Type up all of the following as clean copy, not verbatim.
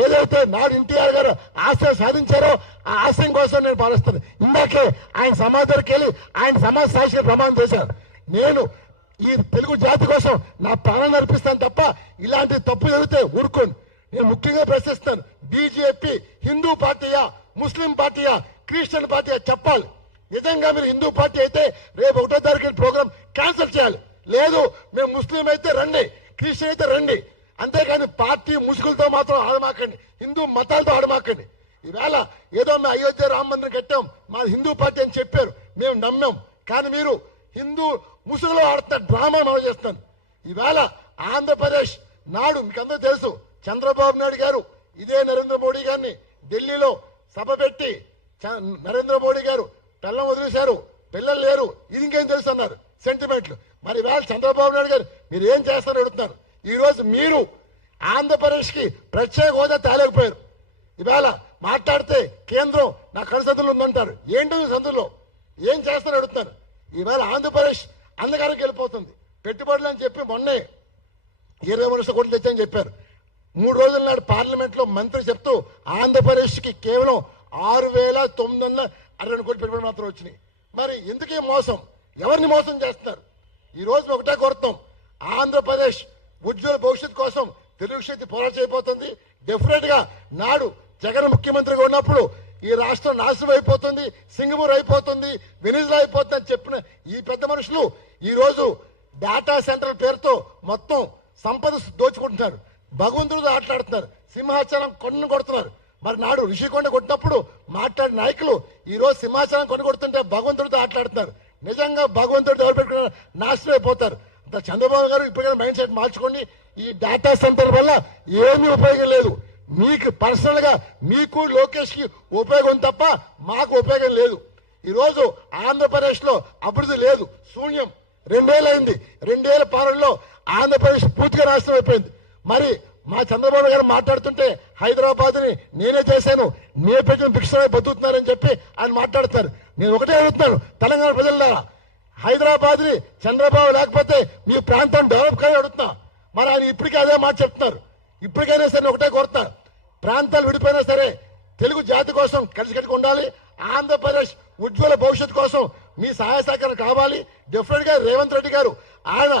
ఏదైతే నాడు ఎన్టీఆర్ గారు ఆశయం సాధించారో ఆ ఆశయం కోసం నేను పాలిస్తాను. ఇందాకే ఆయన సమాధానికి వెళ్ళి ఆయన సమాజ సాక్షిగా ప్రమాణం చేశారు. నేను ఈ తెలుగు జాతి కోసం నా ప్రాణాన్ని అర్పిస్తాను తప్ప ఇలాంటి తప్పు జరిగితే ఊరుకోను. నేను ముఖ్యంగా ప్రశ్నిస్తాను, బీజేపీ హిందూ పార్టీయా, ముస్లిం పార్టీయా, క్రిస్టియన్ పార్టీయా చెప్పాలి. నిజంగా మీరు హిందూ పార్టీ అయితే రేపు 1వ తారీఖు ప్రోగ్రాం క్యాన్సిల్ చేయాలి. లేదు మేము ముస్లిం అయితే రండి, క్రిస్టియన్ అయితే రండి, అంతేకాని పార్టీ ముసుగులతో మాత్రం ఆడమాకండి, హిందూ మతాలతో ఆడమాకండి. ఈవేళ ఏదో మేము అయోధ్య రామ మందిరం కట్టాం, మా హిందూ పార్టీ అని చెప్పారు, మేము నమ్మాం. కానీ మీరు హిందూ ముసుగులో ఆడుతున్న డ్రామా మనం చేస్తున్నాను. ఈవేళ ఆంధ్రప్రదేశ్ నాడు మీకు అందరూ తెలుసు, చంద్రబాబు నాయుడు గారు ఇదే నరేంద్ర మోడీ గారిని ఢిల్లీలో సభ పెట్టి నరేంద్ర మోడీ గారు పిల్లలు వదిలేశారు, పిల్లలు లేరు, ఇది ఇంకేం తెలుసు అన్నారు సెంటిమెంట్లు. మరి వేళ చంద్రబాబు నాయుడు గారు మీరు ఏం చేస్తారని అడుగుతున్నారు. ఈ రోజు మీరు ఆంధ్రప్రదేశ్ కి ప్రత్యేక హోదా తేలేకపోయారు. ఇవాళ మాట్లాడితే కేంద్రం నా కనుసందులు ఉందంటారు. ఏంటో సందులో ఏం చేస్తారని అడుగుతున్నారు. ఈవేళ ఆంధ్రప్రదేశ్ అంధకారానికి వెళ్ళిపోతుంది. పెట్టుబడులు అని చెప్పి మొన్నే 20 కోట్లు తెచ్చని చెప్పారు. 3 రోజుల నాడు పార్లమెంట్ లో మంత్రి చెప్తూ ఆంధ్రప్రదేశ్ కి కేవలం 6,962 కోట్లు పెట్టుబడి మాత్రం వచ్చినాయి. మరి ఎందుకే మోసం, ఎవరిని మోసం చేస్తున్నారు? ఈ రోజు ఒకటే కోరుతాం, ఆంధ్రప్రదేశ్ ఉజ్వల భవిష్యత్తు కోసం తెలుగు శక్తి పోరాటం చేయబోతుంది. డెఫినెట్ గా నాడు జగన్ ముఖ్యమంత్రిగా ఉన్నప్పుడు ఈ రాష్ట్రం నాశనం అయిపోతుంది, సింగపూర్ అయిపోతుంది, వెనిజులా అయిపోతుంది అని చెప్పిన ఈ పెద్ద మనుషులు ఈ రోజు డేటా సెంటర్ పేరుతో మొత్తం సంపద దోచుకుంటున్నారు, భగవంతుడితో ఆటలాడుతున్నారు, సింహాచలం కొన్ను కొడుతున్నారు. మరి నాడు రిషికొండ కొట్టినప్పుడు మాట్లాడిన నాయకులు ఈ రోజు సింహాచలం కొను కొడుతుంటే భగవంతుడితో ఆటలాడుతున్నారు. నిజంగా భగవంతుడితో ఎవరు పెట్టుకున్నారు నాశనం అయిపోతారు. చంద్రబాబు గారు ఇప్పటికైనా మైండ్ సెట్ మార్చుకోండి. ఈ డేటా సెంటర్ వల్ల ఏమీ ఉపయోగం లేదు. మీకు పర్సనల్ గా మీకు లోకేష్ కి ఉపయోగం తప్ప మాకు ఉపయోగం లేదు. ఈ రోజు ఆంధ్రప్రదేశ్ లో అభివృద్ధి లేదు, శూన్యం. 2 ఏళ్ళు అయింది. 2 ఏళ్ల పాలనలో ఆంధ్రప్రదేశ్ పూర్తిగా నాశనం అయిపోయింది. మరి మా చంద్రబాబు గారు మాట్లాడుతుంటే హైదరాబాద్ ని నేనే చేశాను, నేను పెట్టిన భిక్షమే బతుకుతున్నారని చెప్పి ఆయన మాట్లాడుతున్నారు. నేను ఒకటే అడుగుతున్నాను తెలంగాణ ప్రజల ద్వారా, హైదరాబాద్ ని చంద్రబాబు లేకపోతే మీ ప్రాంతం డెవలప్ కానీ అడుగుతున్నా. మరి ఆయన ఇప్పటికీ అదే మాట చెప్తున్నారు. ఇప్పటికైనా సరే ఒకటే కోరుతున్నా, ప్రాంతాలు విడిపోయినా సరే తెలుగు జాతి కోసం కలిసి ఉండాలి. ఆంధ్రప్రదేశ్ ఉజ్వల భవిష్యత్తు కోసం మీ సహాయ సహకారం కావాలి. డెఫినెట్ గా రేవంత్ రెడ్డి గారు ఆయన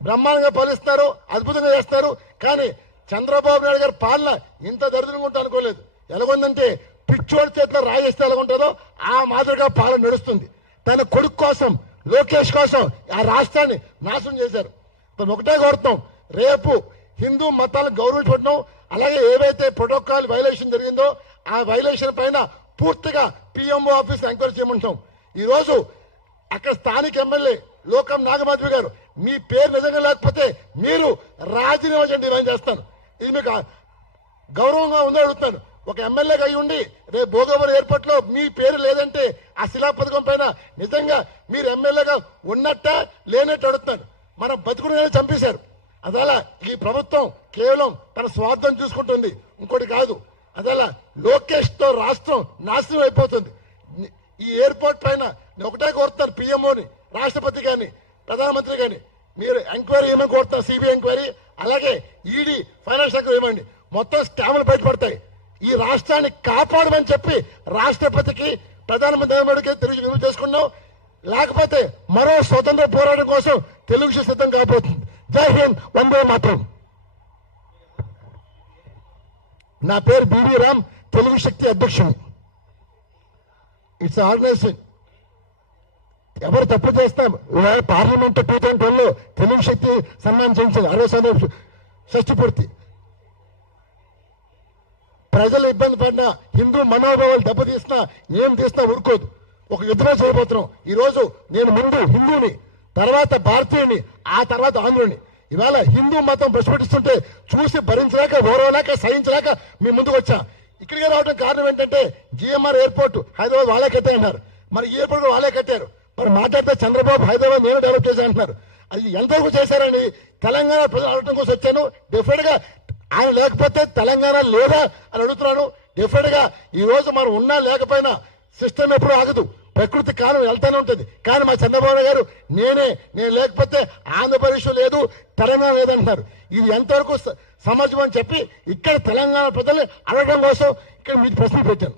బ్రహ్మాండంగా పాలిస్తున్నారు, అద్భుతంగా చేస్తున్నారు. కానీ చంద్రబాబు నాయుడు గారి పాలన ఇంత దరిద్రంగా ఉంటా అనుకోలేదు. ఎలాగొందంటే పిచ్చోడి చేతిలో రాజేస్తే ఎలాగుంటుందో ఆ మాదిరిగా పాలన నడుస్తుంది. తన కొడుకు కోసం, లోకేష్ కోసం ఆ రాష్ట్రాన్ని నాశనం చేశారు. ఒకటే కోరుతాం, రేపు హిందూ మతాలను గౌరవించడం, అలాగే ఏవైతే ప్రోటోకాల్ వైలేషన్ జరిగిందో ఆ వైలేషన్ పైన పూర్తిగా పిఎంఓ ఆఫీస్ ఎంక్వైరీ చేయమంటాం. ఈ రోజు అక్కడ స్థానిక ఎమ్మెల్యే లోకం నాగమాధవి గారు మీ పేరు నిజంగా లేకపోతే మీరు రాజీనామా చేయండి, డిమాండ్ చేస్తాను. ఇది మీకు గౌరవంగా ఉందో అడుగుతాను. ఒక ఎమ్మెల్యేగా అయి ఉండి రేపు భోగవరం ఎయిర్పోర్ట్ లో మీ పేరు లేదంటే ఆ శిలా పథకం పైన నిజంగా మీరు ఎమ్మెల్యేగా ఉన్నట్ట లేనట్టు అడుగుతాను. మనం బతుకుని చంపేశారు. అదలా ఈ ప్రభుత్వం కేవలం తన స్వార్థం చూసుకుంటుంది, ఇంకోటి కాదు. అదలా లోకేష్ తో రాష్ట్రం నాశనం అయిపోతుంది. ఈ ఎయిర్పోర్ట్ పైన ఒకటే కోరుతాను, పిఎంఓని, రాష్ట్రపతి గాని, ప్రధానమంత్రి గాని, మీరు ఎంక్వైరీ ఏమని కోరుతారు, సిబిఐ ఎంక్వైరీ, అలాగే ఈడీ ఫైనాన్స్ ఎంక్వైరీ ఏమండి. మొత్తం స్కాములు బయటపడతాయి. ఈ రాష్ట్రాన్ని కాపాడమని చెప్పి రాష్ట్రపతికి, ప్రధానమంత్రికి తెలుగు చేసుకున్నాం. లేకపోతే మరో స్వతంత్ర పోరాటం కోసం తెలుగు సిద్ధం కాబోతుంది. జై హింద్, వందే మాతరం. నా పేరు బివి రామ్, తెలుగు శక్తి అధ్యక్షుడు. It's organisation. ఎవరు తప్పు చేస్తాం, పార్లమెంట్ 2012 తెలుగు శక్తి సన్మానం చేయించింది, 60 షష్టి పూర్తి. ప్రజలు ఇబ్బంది పడినా, హిందూ మనోభావాలు దెబ్బతీసినా, ఏం తీసినా ఊరుకోదు. ఒక యుద్ధమే చేయబోతున్నాం. ఈ రోజు నేను ముందు హిందూని, తర్వాత భారతీయుని, ఆ తర్వాత ఆంధ్రుని. ఇవాళ హిందూ మతం ప్రశ్నిస్తుంటే చూసి భరించలేక, ఓరవలేక, సహించలేక మీ ముందుకు వచ్చా. ఇక్కడికి రావడం కారణం ఏంటంటే జిఎంఆర్ ఎయిర్పోర్ట్ హైదరాబాద్ వాళ్ళే కట్టారన్నారు. మరి ఈ ఎయిర్పోర్ట్ వాళ్ళే కట్టారు. మరి మాట్లాడితే చంద్రబాబు హైదరాబాద్ నేను డెవలప్ చేశా అంటున్నారు. అది ఎంతవరకు చేశారని తెలంగాణ ప్రజలు అడగడం కోసం వచ్చాను. డెఫినెట్ గా ఆయన లేకపోతే తెలంగాణ లేదా అని అడుగుతున్నాను. డెఫినెట్ గా ఈ రోజు మనం ఉన్నా లేకపోయినా సిస్టమ్ ఎప్పుడు ఆగదు. ప్రకృతి కాలం వెళ్తానే ఉంటుంది. కానీ మా చంద్రబాబు గారు నేను లేకపోతే ఆంధ్రప్రదేశ్ లేదు, తెలంగాణ లేదంటున్నారు. ఇది ఎంతవరకు సమాజం అని చెప్పి ఇక్కడ తెలంగాణ ప్రజల్ని అడగడం కోసం ఇక్కడ మీరు ప్రశ్న పెట్టాను.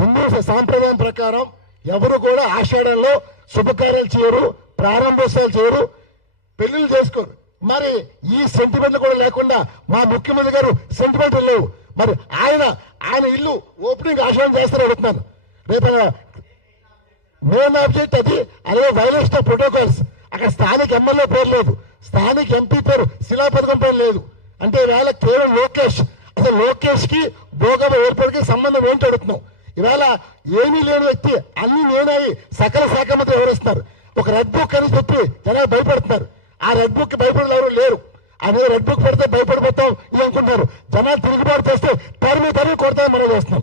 హిందూ సాంప్రదాయం ప్రకారం ఎవరు కూడా ఆషాఢంలో శుభకార్యాలు చేయరు, ప్రారంభోత్సవాలు చేయరు, పెళ్లిళ్ళు చేసుకోరు. మరి ఈ సెంటిమెంట్లు కూడా లేకుండా మా ముఖ్యమంత్రి గారు సెంటిమెంట్లు లేవు. మరి ఆయన ఇల్లు ఓపెనింగ్ ఆషాఢం చేస్తారని అడుగుతున్నాను. రేపు మెయిన్ ఆబ్జెక్ట్ అది. అలాగే వైలేషన్ ఆఫ్ ప్రోటోకాల్స్. అక్కడ స్థానిక ఎమ్మెల్యే పేరు లేదు, స్థానిక ఎంపీ పేరు, శిలా పథకం పేరు లేదు. అంటే ఈవేళ కేవలం లోకేష్, అసలు లోకేష్ కి భోగమ ఏర్పాటుకి సంబంధం ఏంటి అడుగుతున్నాం. ఈవేళ ఏమీ లేని వ్యక్తి అన్ని నేనవి సకల శాఖ మంత్రి వివరిస్తున్నారు. ఒక రెడ్ బుక్ అని చెప్పి జనాలు భయపడుతున్నారు. ఆ రెడ్ బుక్ భయపడేది ఎవరు లేరు. అదే రెడ్ బుక్ పెడితే భయపడిపోతాం ఇది అనుకుంటున్నారు. జనాలు తిరుగుబాటు చేస్తే తరిమి కొడతామని మనం చేస్తున్నాం.